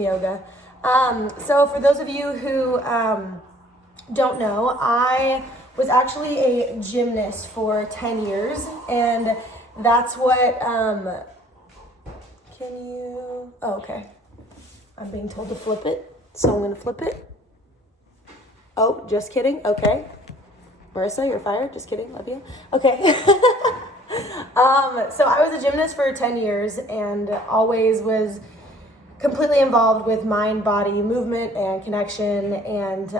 yoga. So for those of you who don't know, I was actually a gymnast for 10 years, and that's what, okay. I'm being told to flip it, so I'm gonna flip it. Oh, just kidding, okay. Marissa, you're fired, just kidding, love you. Okay. So I was a gymnast for 10 years and always was completely involved with mind, body, movement, and connection, and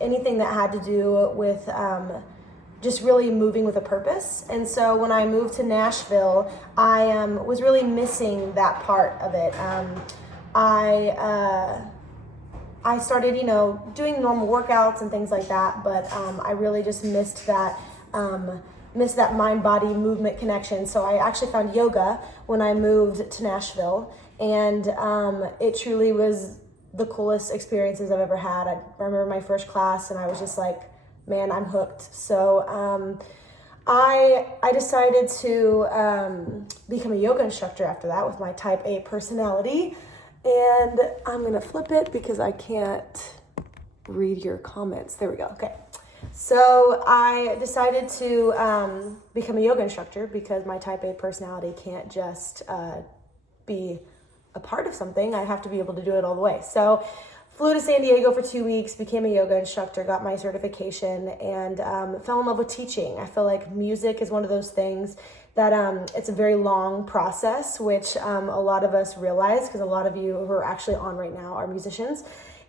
anything that had to do with just really moving with a purpose. And so when I moved to Nashville, I was really missing that part of it. I started, doing normal workouts and things like that, but I really just missed that mind-body movement connection. So I actually found yoga when I moved to Nashville, and it truly was the coolest experiences I've ever had. I remember my first class, and I was just like, man, I'm hooked. So I decided to become a yoga instructor after that with my type A personality. And I'm gonna flip it because I can't read your comments. There we go, okay. So I decided to become a yoga instructor because my type A personality can't just be a part of something. I have to be able to do it all the way. So flew to San Diego for 2 weeks, became a yoga instructor, got my certification, and fell in love with teaching. I feel like music is one of those things that it's a very long process, which a lot of us realize, because a lot of you who are actually on right now are musicians.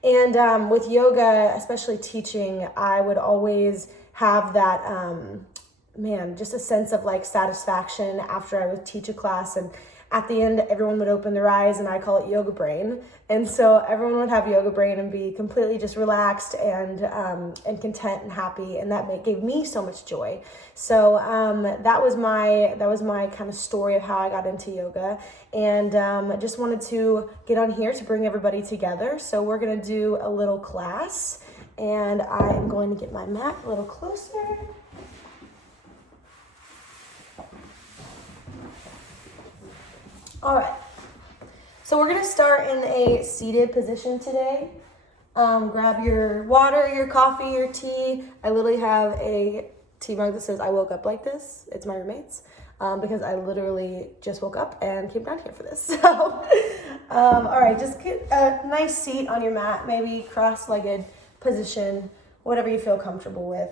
And with yoga, especially teaching, I would always have that, just a sense of like satisfaction after I would teach a class, and at the end, everyone would open their eyes, and I call it yoga brain. And so everyone would have yoga brain and be completely just relaxed and content and happy, and that gave me so much joy. So that was my kind of story of how I got into yoga, and I just wanted to get on here to bring everybody together. So we're gonna do a little class, and I am going to get my mat a little closer. All right, so we're gonna start in a seated position today. Grab your water, your coffee, your tea. I literally have a tea mug that says I woke up like this. It's my roommate's, because I literally just woke up and came down here for this. So, all right, just get a nice seat on your mat, maybe cross-legged position, whatever you feel comfortable with.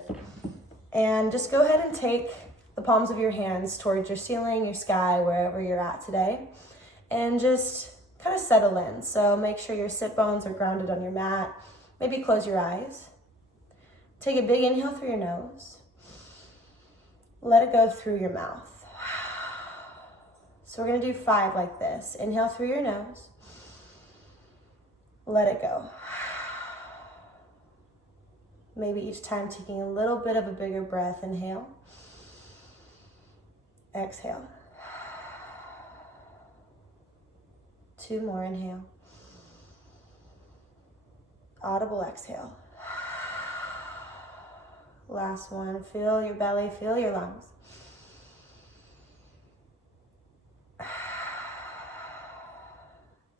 And just go ahead and take the palms of your hands towards your ceiling, your sky, wherever you're at today, and just kind of settle in. So make sure your sit bones are grounded on your mat. Maybe close your eyes. Take a big inhale through your nose. Let it go through your mouth. So we're gonna do 5 like this. Inhale through your nose. Let it go. Maybe each time taking a little bit of a bigger breath. Inhale. Exhale. 2 more, inhale. Audible exhale. Last one, feel your belly, feel your lungs.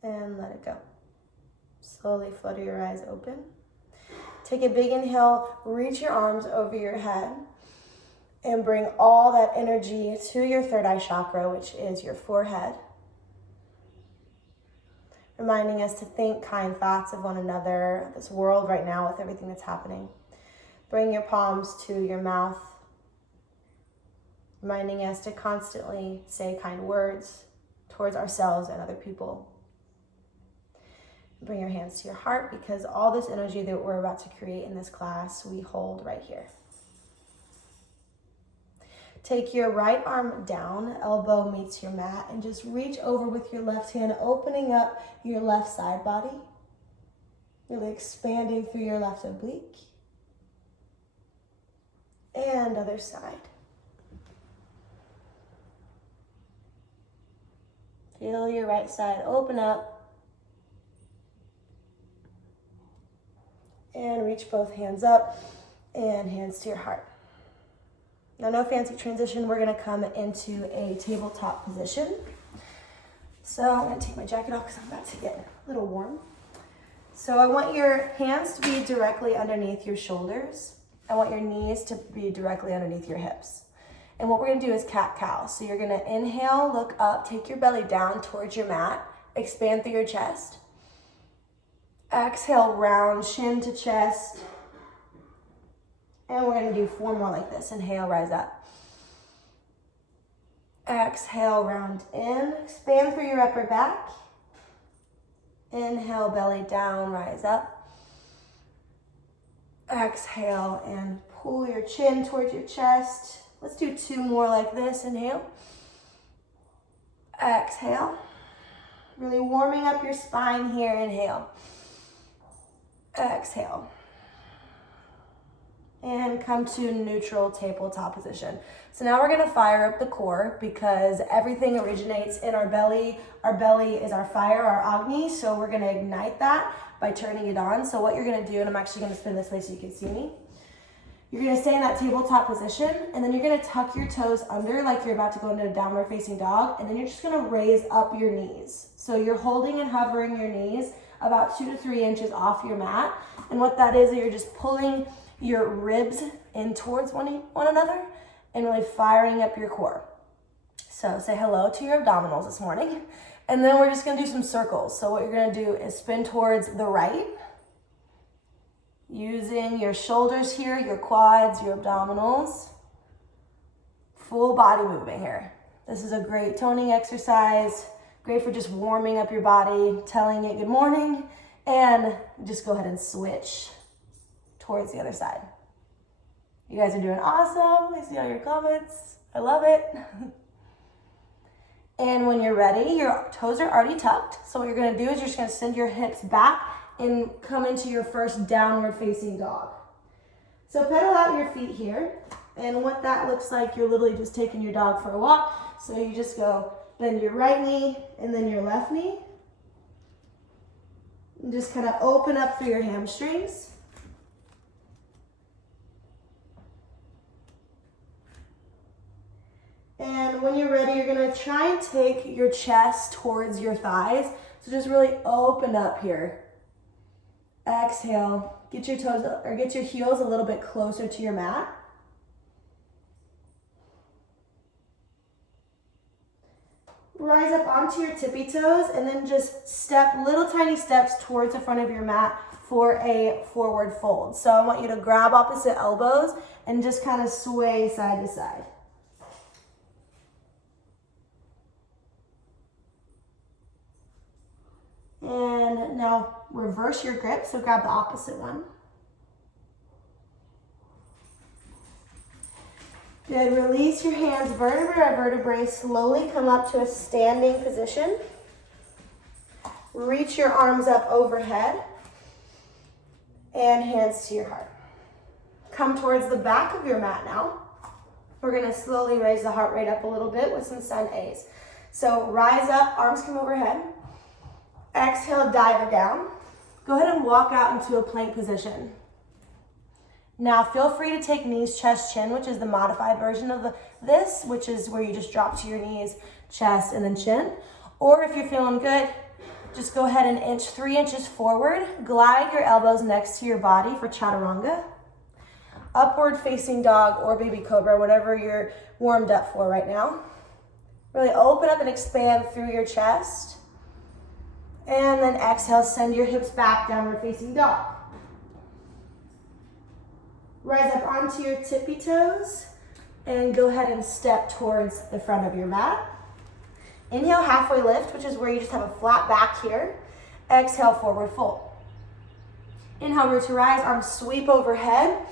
And let it go. Slowly flutter your eyes open. Take a big inhale, reach your arms over your head, and bring all that energy to your third eye chakra, which is your forehead. Reminding us to think kind thoughts of one another, this world right now with everything that's happening. Bring your palms to your mouth, reminding us to constantly say kind words towards ourselves and other people. Bring your hands to your heart, because all this energy that we're about to create in this class, we hold right here. Take your right arm down, elbow meets your mat, and just reach over with your left hand, opening up your left side body. Really expanding through your left oblique. And other side. Feel your right side open up. And reach both hands up and hands to your heart. Now, no fancy transition, we're gonna come into a tabletop position. So I'm gonna take my jacket off because I'm about to get a little warm. So I want your hands to be directly underneath your shoulders. I want your knees to be directly underneath your hips. And what we're gonna do is cat-cow. So you're gonna inhale, look up, take your belly down towards your mat, expand through your chest. Exhale, round chin to chest. And we're gonna do 4 more like this. Inhale, rise up. Exhale, round in, expand through your upper back. Inhale, belly down, rise up. Exhale and pull your chin towards your chest. Let's do 2 more like this. Inhale. Exhale. Really warming up your spine here. Inhale. Exhale. And come to neutral tabletop position. So now we're gonna fire up the core because everything originates in our belly. Our belly is our fire, our Agni, so we're gonna ignite that by turning it on. So what you're gonna do, and I'm actually gonna spin this way so you can see me. You're gonna stay in that tabletop position, and then you're gonna tuck your toes under like you're about to go into a downward facing dog, and then you're just gonna raise up your knees. So you're holding and hovering your knees about 2 to 3 inches off your mat. And what that is, you're just pulling your ribs in towards one another and really firing up your core. So say hello to your abdominals this morning. And then we're just gonna do some circles. So what you're gonna do is spin towards the right, using your shoulders here, your quads, your abdominals. Full body movement here. This is a great toning exercise, great for just warming up your body, telling it good morning, and just go ahead and switch towards the other side. You guys are doing awesome. I see all your comments. I love it. And when you're ready, your toes are already tucked. So what you're gonna do is you're just gonna send your hips back and come into your first downward facing dog. So pedal out your feet here. And what that looks like, you're literally just taking your dog for a walk. So you just go bend your right knee and then your left knee. And just kind of open up through your hamstrings. And when you're ready, you're gonna try and take your chest towards your thighs. So just really open up here. Exhale, get your toes or get your heels a little bit closer to your mat. Rise up onto your tippy toes and then just step little tiny steps towards the front of your mat for a forward fold. So I want you to grab opposite elbows and just kind of sway side to side. And now reverse your grip, so grab the opposite one. Good, release your hands vertebrae by vertebrae, slowly come up to a standing position. Reach your arms up overhead and hands to your heart. Come towards the back of your mat now. We're gonna slowly raise the heart rate up a little bit with some sun A's. So rise up, arms come overhead. Exhale, dive it down. Go ahead and walk out into a plank position. Now feel free to take knees, chest, chin, which is the modified version of this, which is where you just drop to your knees, chest, and then chin. Or if you're feeling good, just go ahead and inch 3 inches forward. Glide your elbows next to your body for chaturanga. Upward facing dog or baby cobra, whatever you're warmed up for right now. Really open up and expand through your chest. And then exhale, send your hips back, downward facing dog. Rise up onto your tippy toes and go ahead and step towards the front of your mat. Inhale, halfway lift, which is where you just have a flat back here. Exhale, forward fold. Inhale, root to rise, arms sweep overhead.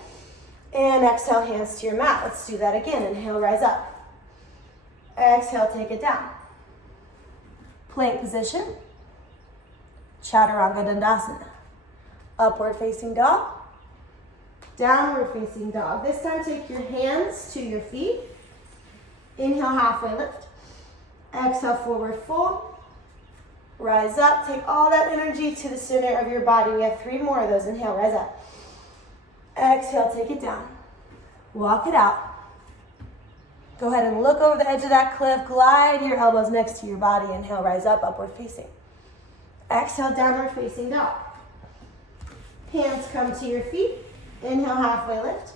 And exhale, hands to your mat. Let's do that again. Inhale, rise up. Exhale, take it down. Plank position. Chaturanga Dandasana. Upward facing dog. Downward facing dog. This time take your hands to your feet. Inhale, halfway lift. Exhale, forward fold. Rise up. Take all that energy to the center of your body. We have 3 more of those. Inhale, rise up. Exhale, take it down. Walk it out. Go ahead and look over the edge of that cliff. Glide your elbows next to your body. Inhale, rise up, upward facing. Exhale, downward facing dog. Hands come to your feet. Inhale, halfway lift.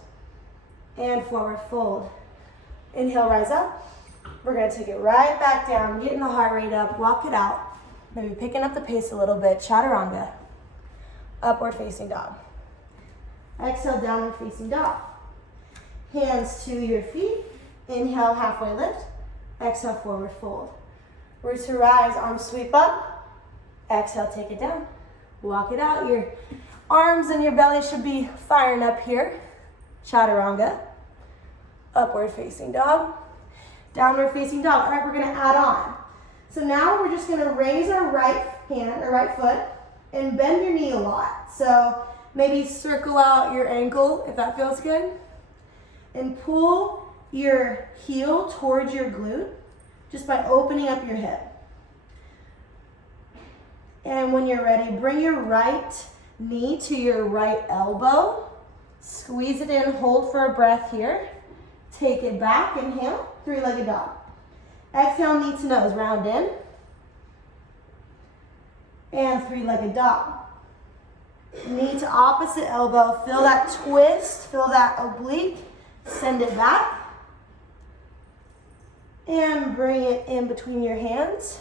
And forward fold. Inhale, rise up. We're going to take it right back down, getting the heart rate up, walk it out. Maybe picking up the pace a little bit, chaturanga. Upward facing dog. Exhale, downward facing dog. Hands to your feet. Inhale, halfway lift. Exhale, forward fold. Root to rise, arms sweep up. Exhale, take it down. Walk it out. Your arms and your belly should be firing up here. Chaturanga. Upward facing dog. Downward facing dog. All right, we're gonna add on. So now we're just gonna raise our right hand, or right foot, and bend your knee a lot. So maybe circle out your ankle if that feels good. And pull your heel towards your glute just by opening up your hip. And when you're ready, bring your right knee to your right elbow. Squeeze it in, hold for a breath here. Take it back, inhale, three-legged dog. Exhale, knee to nose, round in. And three-legged dog. Knee to opposite elbow, feel that twist, feel that oblique. Send it back. And bring it in between your hands.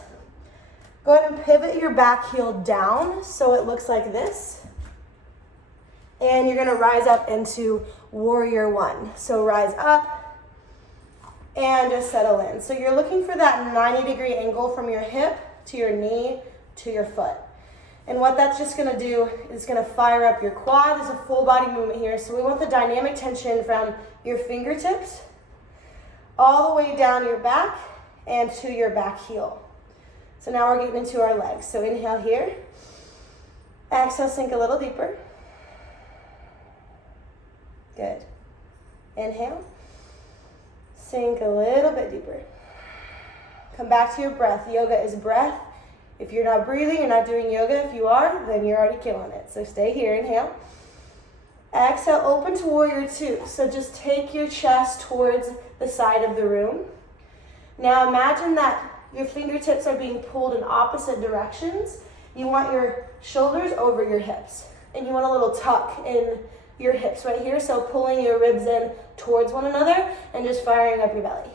Go ahead and pivot your back heel down so it looks like this. And you're gonna rise up into warrior one. So rise up and just settle in. So you're looking for that 90-degree angle from your hip to your knee to your foot. And what that's just gonna do is gonna fire up your quad. There's a full body movement here. So we want the dynamic tension from your fingertips all the way down your back and to your back heel. So now we're getting into our legs. So inhale here. Exhale, sink a little deeper. Good. Inhale. Sink a little bit deeper. Come back to your breath. Yoga is breath. If you're not breathing, you're not doing yoga. If you are, then you're already killing it. So stay here. Inhale. Exhale, open to warrior two. So just take your chest towards the side of the room. Now imagine that your fingertips are being pulled in opposite directions. You want your shoulders over your hips. And you want a little tuck in your hips right here. So pulling your ribs in towards one another and just firing up your belly.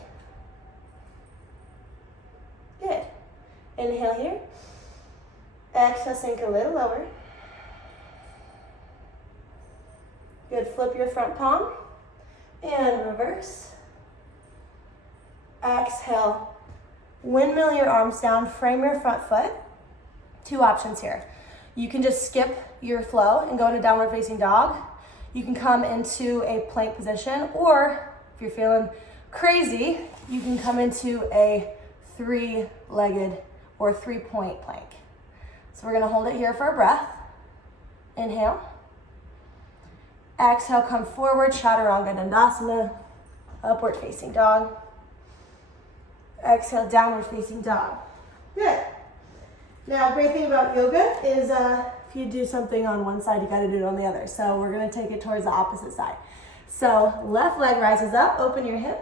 Good. Inhale here. Exhale, sink a little lower. Good, flip your front palm and reverse. Exhale, windmill your arms down, frame your front foot. Two options here. You can just skip your flow and go into downward facing dog. You can come into a plank position, or if you're feeling crazy, you can come into a three-legged or three-point plank. So we're gonna hold it here for a breath. Inhale. Exhale, come forward, chaturanga dandasana, upward facing dog. Exhale, downward facing dog. Good. Now, great thing about yoga is if you do something on one side, you gotta do it on the other. So we're gonna take it towards the opposite side. So left leg rises up, open your hip.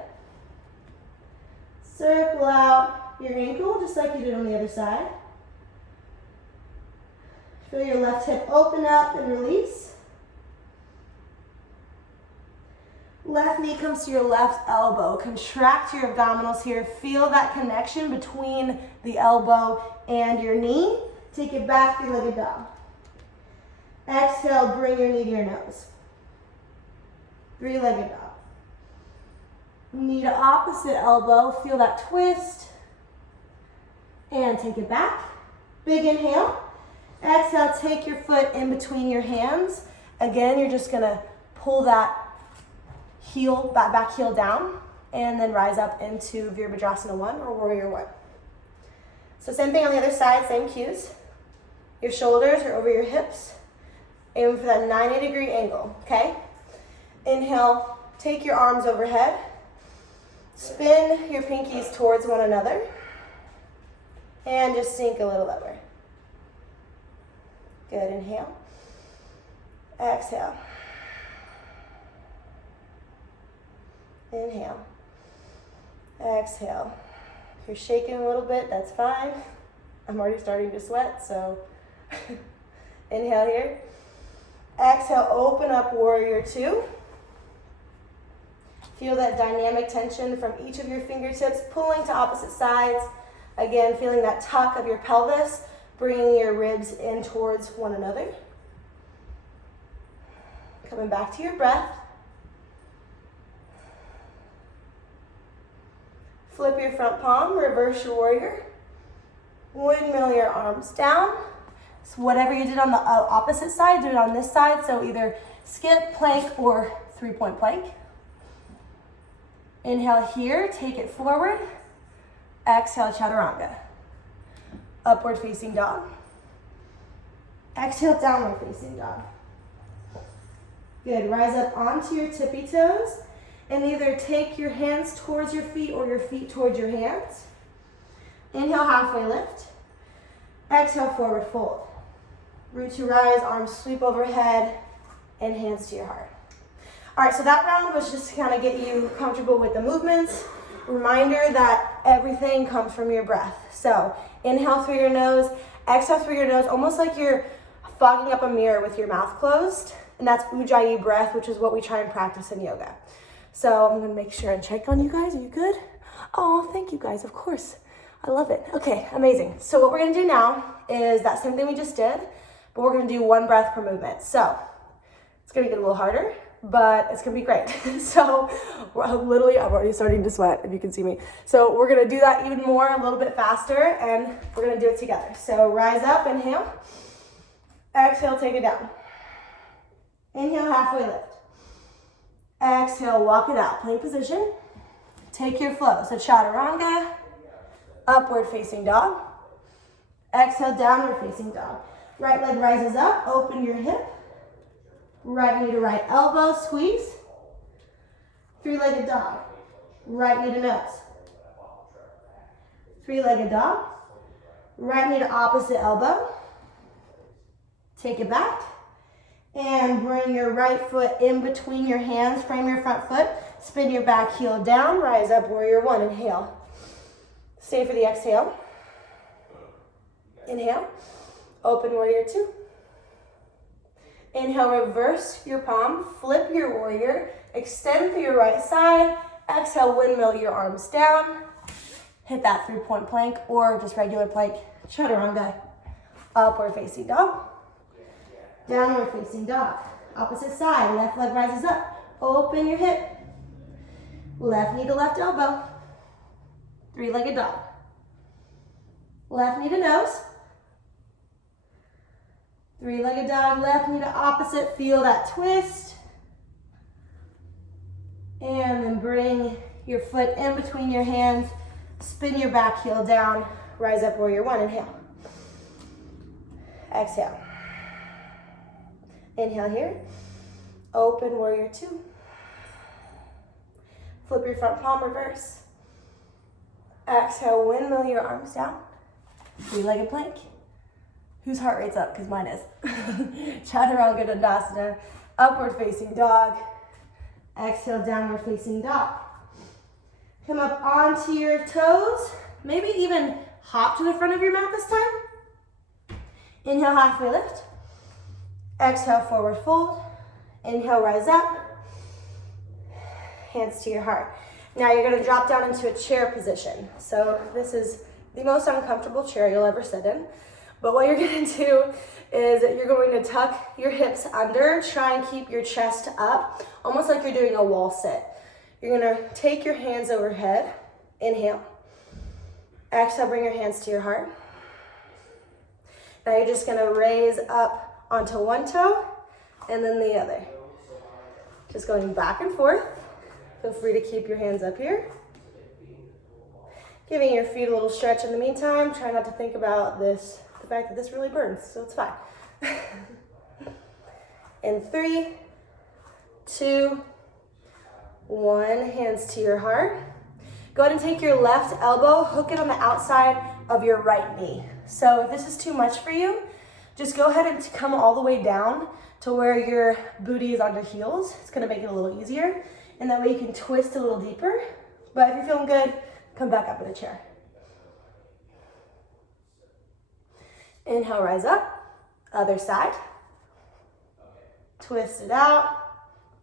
Circle out your ankle, just like you did on the other side. Feel your left hip open up and release. Left knee comes to your left elbow. Contract your abdominals here. Feel that connection between the elbow and your knee. Take it back, three-legged dog. Exhale, bring your knee to your nose. Three-legged dog. Knee to opposite elbow. Feel that twist. And take it back. Big inhale. Exhale, take your foot in between your hands. Again, you're just gonna pull that heel, that back heel down, and then rise up into Virabhadrasana 1 or Warrior 1. So same thing on the other side, same cues. Your shoulders are over your hips. Aim for that 90-degree angle, okay? Inhale, take your arms overhead. Spin your pinkies towards one another. And just sink a little lower. Good, inhale. Exhale. Inhale. Exhale. If you're shaking a little bit, that's fine. I'm already starting to sweat, so inhale here. Exhale, open up, warrior two. Feel that dynamic tension from each of your fingertips, pulling to opposite sides. Again, feeling that tuck of your pelvis, bringing your ribs in towards one another. Coming back to your breath. Flip your front palm, reverse your warrior. Windmill your arms down. So whatever you did on the opposite side, do it on this side. So either skip, plank, or 3-point plank. Inhale here, take it forward. Exhale, chaturanga. Upward facing dog. Exhale, downward facing dog. Good, rise up onto your tippy toes and either take your hands towards your feet or your feet towards your hands. Inhale, halfway lift. Exhale, forward fold. Root to rise, arms sweep overhead, and hands to your heart. All right, so that round was just to kind of get you comfortable with the movements. Reminder that everything comes from your breath. So inhale through your nose, exhale through your nose, almost like you're fogging up a mirror with your mouth closed. And that's Ujjayi breath, which is what we try and practice in yoga. So I'm gonna make sure and check on you guys. Are you good? Oh, thank you guys, of course. I love it. Okay, amazing. So what we're gonna do now is that same thing we just did, but we're gonna do one breath per movement. So it's gonna get a little harder, but it's gonna be great. So I'm already starting to sweat, if you can see me. So we're gonna do that even more, a little bit faster, and we're gonna do it together. So rise up, inhale. Exhale, take it down. Inhale, halfway lift. Exhale, walk it out, plank position. Take your flow, so chaturanga, upward facing dog. Exhale, downward facing dog. Right leg rises up, open your hip. Right knee to right elbow, squeeze. Three-legged dog. Right knee to nose. Three-legged dog. Right knee to opposite elbow. Take it back. And bring your right foot in between your hands, frame your front foot. Spin your back heel down, rise up, warrior one, inhale. Stay for the exhale. Inhale, open warrior two. Inhale, reverse your palm, flip your warrior, extend through your right side. Exhale, windmill your arms down. Hit that 3-point plank or just regular plank, chaturanga. Upward facing dog. Downward facing dog. Opposite side, left leg rises up. Open your hip. Left knee to left elbow. Three-legged dog. Left knee to nose. Three-legged dog, left knee to opposite. Feel that twist. And then bring your foot in between your hands. Spin your back heel down. Rise up, warrior one, inhale. Exhale. Inhale here. Open warrior two. Flip your front palm, reverse. Exhale, windmill your arms down. Three-legged plank. Whose heart rate's up? Because mine is. Chaturanga Dandasana. Upward facing dog. Exhale, downward facing dog. Come up onto your toes. Maybe even hop to the front of your mat this time. Inhale, halfway lift. Exhale, forward fold. Inhale, rise up. Hands to your heart. Now you're going to drop down into a chair position. So this is the most uncomfortable chair you'll ever sit in. But what you're going to do is you're going to tuck your hips under, try and keep your chest up, almost like you're doing a wall sit. You're going to take your hands overhead. Inhale. Exhale, bring your hands to your heart. Now you're just going to raise up onto one toe and then the other. Just going back and forth. Feel free to keep your hands up here. Giving your feet a little stretch in the meantime. Try not to think about this, the fact that this really burns, so it's fine. In 3, 2, 1, hands to your heart. Go ahead and take your left elbow, hook it on the outside of your right knee. So if this is too much for you, just go ahead and come all the way down to where your booty is on your heels. It's gonna make it a little easier. And that way you can twist a little deeper. But if you're feeling good, come back up in a chair. Inhale, rise up. Other side. Twist it out.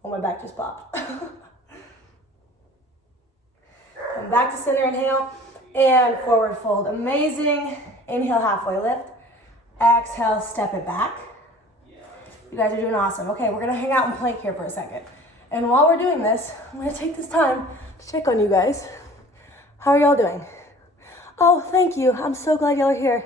Oh, my back just popped. Come back to center, inhale, and forward fold. Amazing. Inhale, halfway lift. Exhale, step it back. You guys are doing awesome. Okay, we're gonna hang out in plank here for a second. And while we're doing this, I'm gonna take this time to check on you guys. How are y'all doing? Oh, thank you. I'm so glad y'all are here.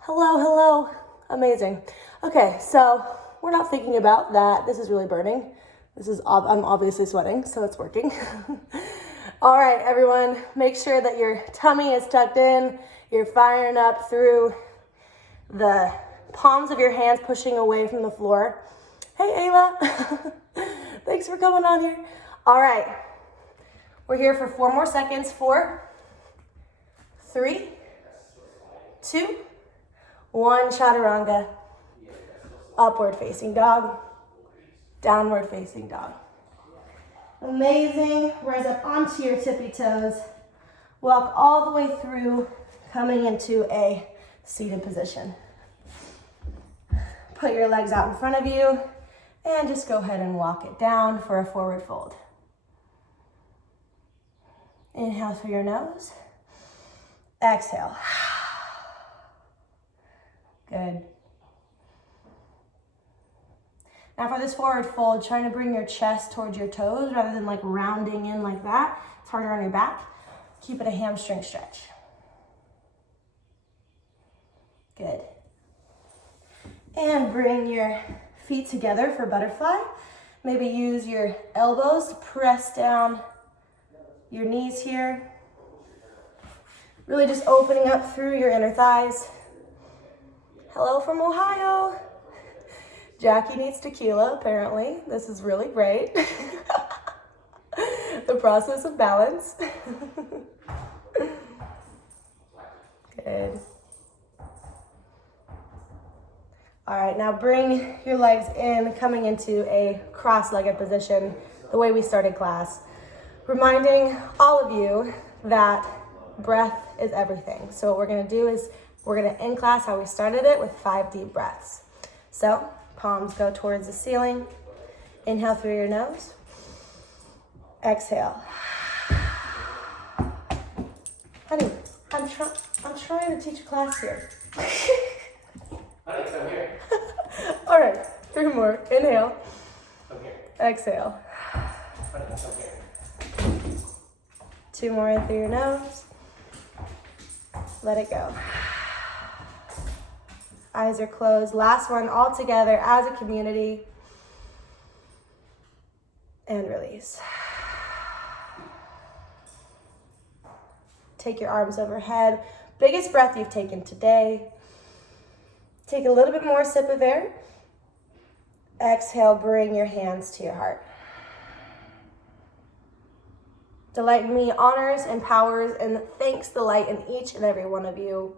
Hello, hello. Amazing. Okay, so we're not thinking about that. This is really burning. I'm obviously sweating, so it's working. All right, everyone, make sure that your tummy is tucked in. You're firing up through the palms of your hands, pushing away from the floor. Hey, Ayla. Thanks for coming on here. All right, we're here for 4 more seconds. 4, 3, 2, 1. Chaturanga. Upward facing dog. Downward facing dog. Amazing. Rise up onto your tippy toes. Walk all the way through, coming into a seated position. Put your legs out in front of you and just go ahead and walk it down for a forward fold. Inhale through your nose. Exhale. Good. Now for this forward fold, trying to bring your chest towards your toes rather than like rounding in like that. It's harder on your back. Keep it a hamstring stretch. Good. And bring your feet together for butterfly. Maybe use your elbows to press down your knees here. Really just opening up through your inner thighs. Hello from Ohio. Jackie needs tequila, apparently. This is really great. The process of balance. Good. All right, now bring your legs in, coming into a cross-legged position, the way we started class. Reminding all of you that breath is everything. So what we're gonna do is we're gonna end class how we started it with 5 deep breaths. So palms go towards the ceiling. Inhale through your nose. Exhale. Honey, I'm trying to teach a class here. Honey, come here. All right, 3 more. Inhale. Come here. Exhale. Honey, come here. 2 more in through your nose. Let it go. Eyes are closed. Last one all together as a community. And release. Take your arms overhead. Biggest breath you've taken today. Take a little bit more sip of air. Exhale, bring your hands to your heart. Delight in me honors, empowers, and thanks the light in each and every one of you.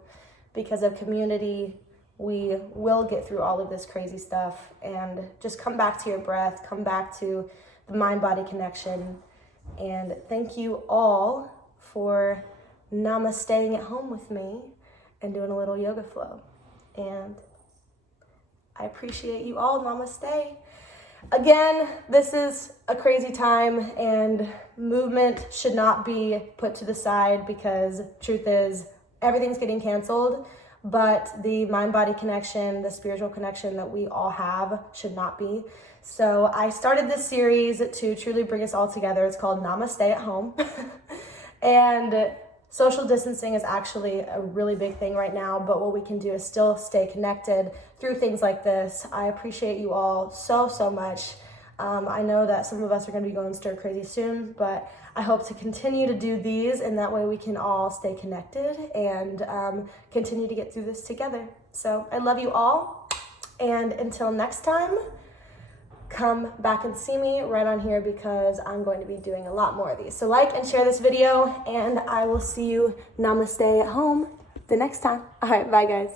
Because of community, we will get through all of this crazy stuff. And just come back to your breath, come back to the mind-body connection. And thank you all for namasteing at home with me and doing a little yoga flow. And I appreciate you all. Namaste. Again, this is a crazy time and movement should not be put to the side because truth is everything's getting canceled, but the mind-body connection, the spiritual connection that we all have should not be. So I started this series to truly bring us all together. It's called Namaste at Home. And social distancing is actually a really big thing right now, but what we can do is still stay connected through things like this. I appreciate you all so, so much. I know that some of us are going to be going stir crazy soon, but I hope to continue to do these, and that way we can all stay connected and continue to get through this together. So I love you all, and until next time, come back and see me right on here because I'm going to be doing a lot more of these. So like and share this video, and I will see you namaste at home the next time. All right, bye guys.